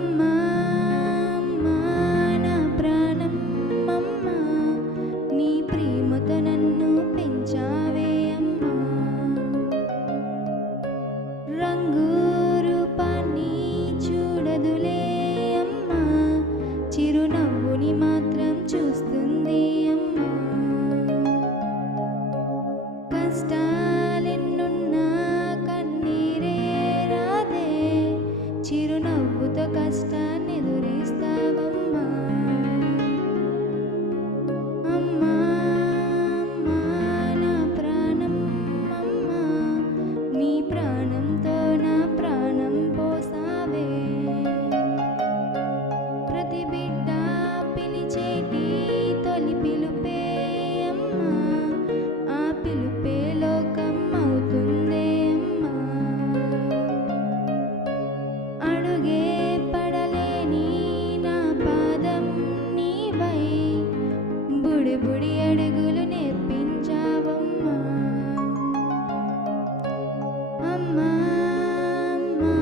అమ్మా అమ్మా నా ప్రాణం అమ్మా, నీ ప్రేమతో నన్ను పెంచావే అమ్మా. రంగు రూపాన్ని చూడదులే అమ్మా, చిరునవ్వుని మాత్రం చూస్తుంది అమ్మా. కష్టాలెన్నున్నా కన్నీరే రాదే, చిరునవ్వుతో కష్టాన్ని ఎదురిస్తావమ్మా. అమ్మా అమ్మా నా ప్రాణం అమ్మా, నీ ప్రాణంతో నా ప్రాణం పోసావే. ప్రతి బిడ్డ పిలిచేటి తొలి పిలుపే అమ్మా, ఆ పిలుపే లోకం అవుతుందే అమ్మా. అడుగే పడలేని నా పాదం నీవై, బుడి బుడి అడుగులు నేర్పించావమ్మా. అమ్మా అమ్మా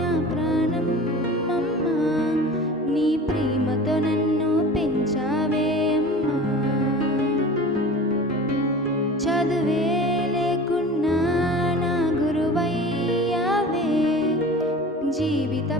నా ప్రాణం అమ్మా, నీ ప్రేమతో నన్ను పెంచావే అమ్మా. చదువే లేకున్నా నా గురువయ్యావే, జీవిత